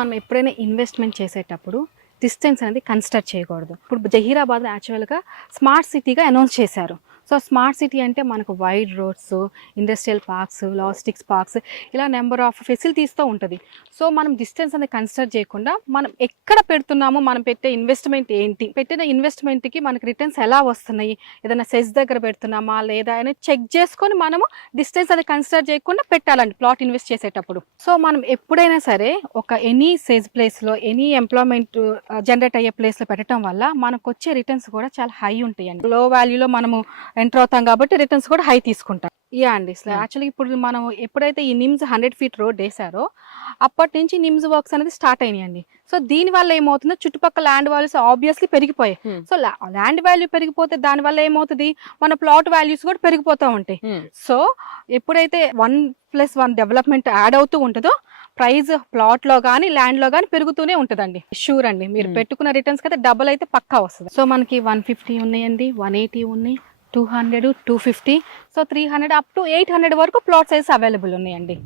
మనం ఎప్పుడైనా ఇన్వెస్ట్మెంట్ చేసేటప్పుడు డిస్టెన్స్ అనేది కన్సిడర్ చేయకూడదు. ఇప్పుడు జహీరాబాద్ యాక్చువల్గా స్మార్ట్ సిటీగా అనౌన్స్ చేశారు. సో స్మార్ట్ సిటీ అంటే మనకు wide roads, industrial parks, logistics parks, ఇలా నెంబర్ ఆఫ్ ఫెసిలిటీస్తో ఉంటుంది. సో మనం డిస్టెన్స్ అనేది కన్సిడర్ చేయకుండా మనం ఎక్కడ పెడుతున్నామో, మనం పెట్టే ఇన్వెస్ట్మెంట్ ఏంటి, పెట్టిన ఇన్వెస్ట్మెంట్కి మనకి రిటర్న్స్ ఎలా వస్తున్నాయి, ఏదైనా సెస్ దగ్గర పెడుతున్నామా లేదా అని చెక్ చేసుకొని మనము డిస్టెన్స్ అనేది కన్సిడర్ చేయకుండా పెట్టాలండి ప్లాట్ ఇన్వెస్ట్ చేసేటప్పుడు. సో మనం ఎప్పుడైనా సరే ఒక ఎనీ సేజ్ ప్లేస్లో, ఎనీ ఎంప్లాయ్మెంట్ జనరేట్ అయ్యే ప్లేస్లో పెట్టడం వల్ల మనకు వచ్చే రిటర్న్స్ కూడా చాలా హై ఉంటాయండి. లో వాల్యూలో మనము ఎంటర్ అవుతాం కాబట్టి రిటర్న్స్ కూడా హై తీసుకుంటాం. యా అండి, యాక్చువల్లీ ఇప్పుడు మనం ఎప్పుడైతే ఈ నిమ్స్ 100 feet రోడ్ వేసారో అప్పటి నుంచి నిమ్స్ వర్క్స్ అనేది స్టార్ట్ అయినాయండి. సో దీని వల్ల ఏమవుతుందో చుట్టుపక్కల ల్యాండ్ వాల్యూస్ ఆబ్వియస్లీ పెరిగిపోయాయి. సో ల్యాండ్ వాల్యూ పెరిగిపోతే దాని వల్ల ఏమవుతుంది, మన ప్లాట్ వాల్యూస్ కూడా పెరిగిపోతూ ఉంటాయి. సో ఎప్పుడైతే 1+1 డెవలప్మెంట్ యాడ్ అవుతూ ఉంటుందో ప్రైస్ ప్లాట్ లో కానీ ల్యాండ్ లో కానీ పెరుగుతూనే ఉంటుందండి. షూర్ అండి, మీరు పెట్టుకున్న రిటర్న్స్ అయితే డబుల్ అయితే పక్కా వస్తుంది. సో మనకి 150 ఉన్నాయండి, 180 ఉన్నాయి, 200, 250, సో 300 అప్ టు 800 వరకు ప్లాట్ సైజ్ అవైలబుల్ ఉన్నాయండి.